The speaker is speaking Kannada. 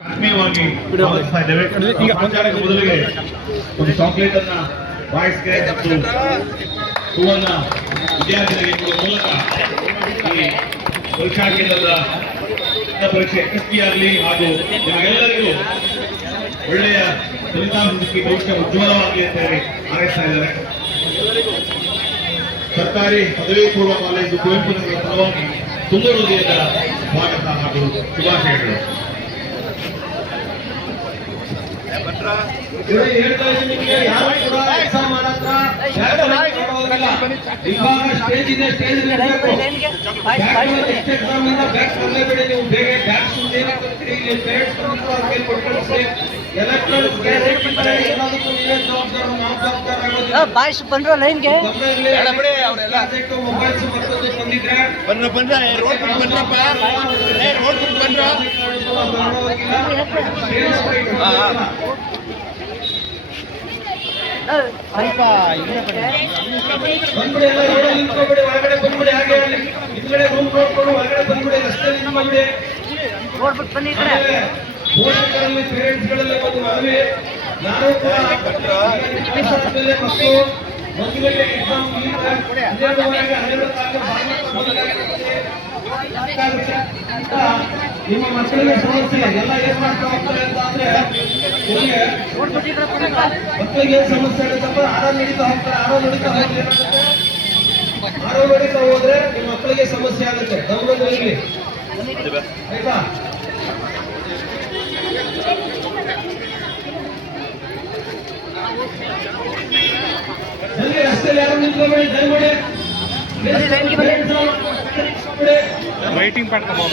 ಆತ್ಮೀಯವಾಗಿ ಭಾವಿಸ್ತಾ ಇದ್ದೇವೆ. ಸಮಾಚಾರಕ್ಕೆ ಮೊದಲಿಗೆ ಒಂದು ಚಾಕ್ಲೇಟ್ ಅನ್ನ ಬಾಯ್ಸ್ಗೆ ಮತ್ತು ಹೂವನ್ನ ವಿದ್ಯಾರ್ಥಿಗಳಿಗೆ ಕೊಡುವ ಮೂಲಕ ಈ ಪರೀಕ್ಷಾ ಕೇಂದ್ರದ ಪರೀಕ್ಷೆ ಯಶಸ್ವಿಯಾಗಲಿ ಹಾಗೂ ನಿಮಗೆಲ್ಲರಿಗೂ ಒಳ್ಳೆಯ ಫಲಿತಾಂಶ ಸಿಕ್ಕಿ ಭವಿಷ್ಯ ಉಜ್ವಲವಾಗಲಿ ಅಂತ ಹೇಳಿ ಹಾರೈಸ್ತಾ ಇದ್ದಾರೆ. ಸರ್ಕಾರಿ ಪದವಿ ಪೂರ್ವ ಕಾಲೇಜು ಕುವೆಂಪು ನಗರ ಪರವಾಗಿ ತುಂಬ ಹೃದಯದ ಸ್ವಾಗತ ಹಾಗೂ ಶುಭಾಶಯಗಳು. ಹೇಳ್ತಾ ಇದ್ದೀನಿ ನಿಮಗೆ, ಯಾರು ಕೂಡ ಎಕ್ಸಾಮ್ ಮಾಡತ್ರ ಇವಾಗ ಸ್ಟೇಜ್ ಇದೆ, ಸ್ಟೇಜ್ ಎಷ್ಟು ಎಕ್ಸಾಮ್ ಇಂದ ಬ್ಯಾಕ್ ತರಲೇಬೇಡಿ. ನೀವು ಬೇಗ ಬ್ಯಾಕ್ ಸುಮ್ಮನೆ ಇಲ್ಲಿ ಪೇರೆಂಟ್ಸ್ ಕೊಟ್ಕೊಳ್ಳಿ. ಎಲೆಕ್ಟ್ರಾನಿಕ್ಸ್ ಗ್ಯಾಜೆಟ್ ಇದ್ದರೆ ಎಲ್ಲದಕ್ಕೂ ನೀವೇ ಜವಾಬ್ದಾರ, ನಾವು ಜವಾಬ್ದಾರ ಆಗೋದಿಲ್ಲ. ಬಾಯ್ಸ್ ಬಂದ್ರು ಲೈನ್ಗೆ ಮೊಬೈಲ್ಸ್ ಮತ್ತೊಂದು ತಂದಿದ್ರೆ ರೋಡ್ ಬಂದ್ರಪ್ಪ, ರೋಡ್ ಬಂದ್ರ ಬಂದ್ಬಿಡಿ, ಎಲ್ಲ ರೋಡಲ್ಲಿ ನಿಂತ್ಕೊಬಿಡಿ, ಒಳಗಡೆ ಬಂದ್ಬಿಡಿ. ಹಾಗೆ ಹಿಂದ್ಗಡೆ ರೂಮ್ ನೋಡ್ಕೊಂಡು ಒಳಗಡೆ ಬಂದ್ಬಿಡಿ, ರಸ್ತೆ ನಿಂತ್ಕೊಬಿಡಿ. ನೋಡ್ಬಿಟ್ಟು ಬನ್ನಿ. ಪೋಷಕರಲ್ಲಿ ಪೇರೆಂಟ್ಸ್ಗಳಲ್ಲಿ ಒಂದು ಮನವಿ, ನಾನು ಕೂಡ ಮಕ್ಕಳು ಮಕ್ಕಳಿಗೆ ಎಕ್ಸಾಮ್ ನಿಮ್ಮ ಮಕ್ಕಳಿಗೆ ಸಮಸ್ಯೆ ಎಲ್ಲ ಏನ್ ಮಾಡ್ತಾ ಹೋಗ್ತಾರೆ ಅಂತ ಅಂದ್ರೆ ಮಕ್ಕಳಿಗೆ ಏನ್ ಸಮಸ್ಯೆ ಆಗುತ್ತಪ್ಪ, ಆರೋ ನಡೀತಾ ಹೋಗ್ತಾರೆ. ಆರೋ ನಡೀತಾ ಹೋದ್ರೆ ನಿಮ್ಮ ಮಕ್ಕಳಿಗೆ ಸಮಸ್ಯೆ ಆಗುತ್ತೆ. ಗಮನದಲ್ಲಿ ಆಯ್ತಾ? ರಸ್ತೆಯಲ್ಲಿ ಯಾರು ನಿಂತ್ಕೊಬೇಡಿ, ದಯಮಾಡಿ ವೈಟಿಂಗ್ ಮಾಡ್ಕೊಂಡು